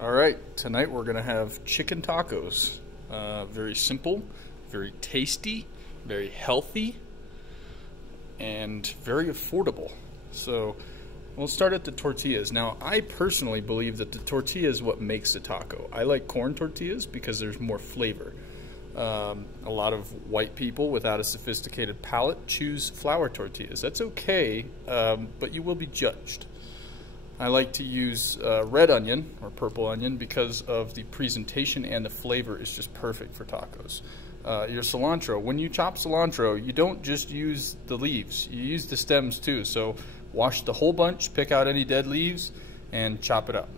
All right, tonight we're gonna have chicken tacos. Very simple, very tasty, very healthy, and very affordable. So we'll start at the tortillas. Now, I personally believe that the tortilla is what makes a taco. I like corn tortillas because there's more flavor. A lot of white people without a sophisticated palate choose flour tortillas. That's okay, but you will be judged. I like to use red onion or purple onion because of the presentation, and the flavor is just perfect for tacos. Your cilantro, when you chop cilantro, you don't just use the leaves, you use the stems too. So wash the whole bunch, pick out any dead leaves, and chop it up.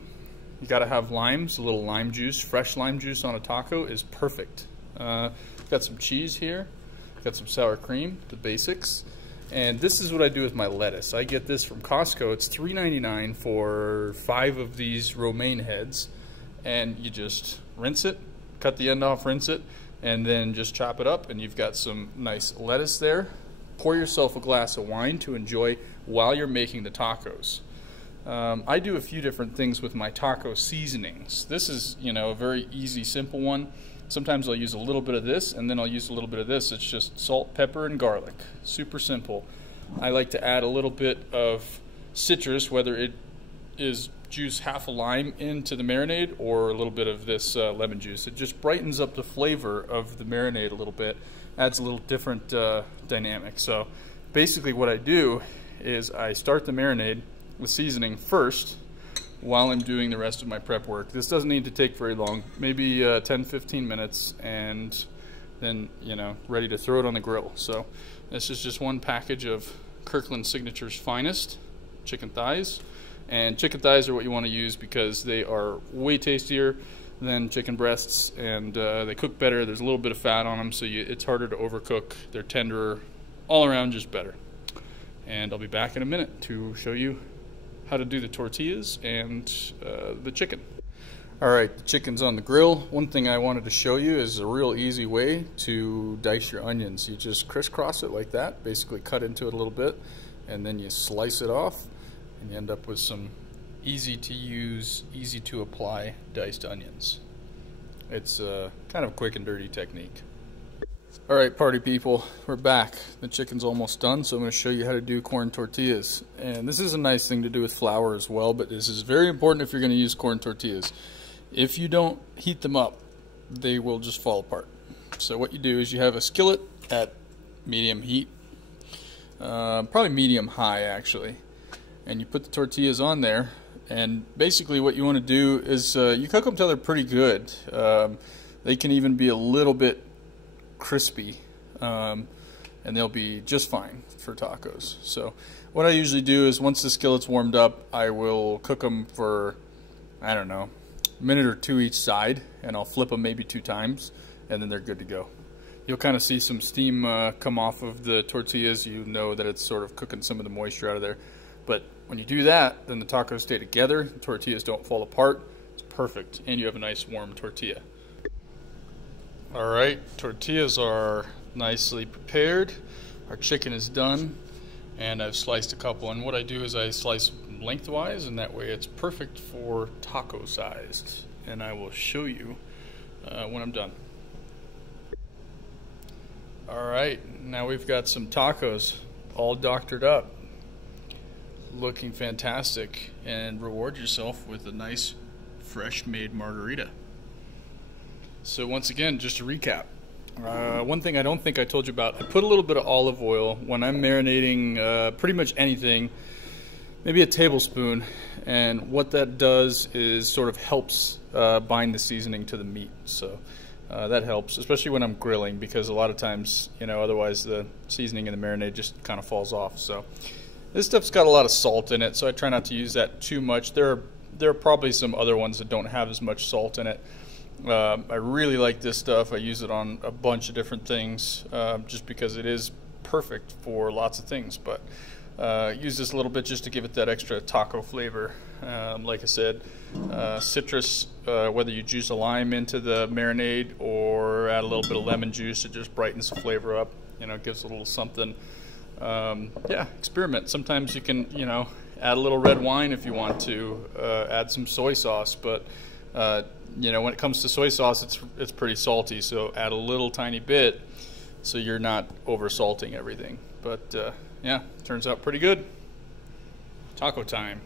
You gotta have limes, a little lime juice. Fresh lime juice on a taco is perfect. Got some cheese here, got some sour cream, the basics. And this is what I do with my lettuce. I get this from Costco. It's $3.99 for 5 of these romaine heads. And you just rinse it, cut the end off, rinse it, and then just chop it up, and you've got some nice lettuce there. Pour yourself a glass of wine to enjoy while you're making the tacos. I do a few different things with my taco seasonings. This is, a very easy, simple one. Sometimes I'll use a little bit of this, and then I'll use a little bit of this. It's just salt, pepper, and garlic. Super simple. I like to add a little bit of citrus, whether it is juice half a lime into the marinade or a little bit of this lemon juice. It just brightens up the flavor of the marinade a little bit, adds a little different dynamic. So basically what I do is I start the marinade with seasoning first, while I'm doing the rest of my prep work. This doesn't need to take very long, maybe 10-15 minutes, and then, ready to throw it on the grill. So this is just one package of Kirkland Signature's finest chicken thighs. And chicken thighs are what you want to use because they are way tastier than chicken breasts, and they cook better. There's a little bit of fat on them, so it's harder to overcook. They're tenderer, all around just better. And I'll be back in a minute to show you how to do the tortillas and the chicken. All right, the chicken's on the grill. One thing I wanted to show you is a real easy way to dice your onions. You just crisscross it like that, basically cut into it a little bit, and then you slice it off, and you end up with some easy to use, easy to apply diced onions. It's kind of a quick and dirty technique. All right, party people, we're back. The chicken's almost done, so I'm going to show you how to do corn tortillas. And this is a nice thing to do with flour as well, but this is very important if you're going to use corn tortillas. If you don't heat them up, they will just fall apart. So what you do is you have a skillet at medium heat, probably medium high actually, and you put the tortillas on there, and basically what you want to do is you cook them till they're pretty good. They can even be a little bit crispy, and they'll be just fine for tacos. So what I usually do is once the skillet's warmed up, I will cook them for, I don't know, a minute or two each side, and I'll flip them maybe 2 times, and then they're good to go. You'll kind of see some steam come off of the tortillas. You know that it's sort of cooking some of the moisture out of there. But when you do that, then the tacos stay together, the tortillas don't fall apart. It's perfect, and you have a nice warm tortilla. Alright, tortillas are nicely prepared. Our chicken is done, and I've sliced a couple. And what I do is I slice lengthwise, and that way it's perfect for taco sized. And I will show you when I'm done. Alright, now we've got some tacos all doctored up, looking fantastic, and reward yourself with a nice fresh made margarita. So once again, just to recap, one thing I don't think I told you about, I put a little bit of olive oil when I'm marinating pretty much anything, maybe a tablespoon, and what that does is sort of helps bind the seasoning to the meat. So that helps, especially when I'm grilling, because a lot of times, otherwise the seasoning in the marinade just kind of falls off. So this stuff's got a lot of salt in it, so I try not to use that too much. There are probably some other ones that don't have as much salt in it. I really like this stuff. I use it on a bunch of different things just because it is perfect for lots of things, but use this a little bit just to give it that extra taco flavor. Like I said, citrus, whether you juice a lime into the marinade or add a little bit of lemon juice, it just brightens the flavor up, gives a little something. Yeah, experiment. Sometimes you can, add a little red wine if you want to, add some soy sauce, but You know, when it comes to soy sauce, it's pretty salty, so add a little tiny bit so you're not over salting everything. But yeah, turns out pretty good. Taco time.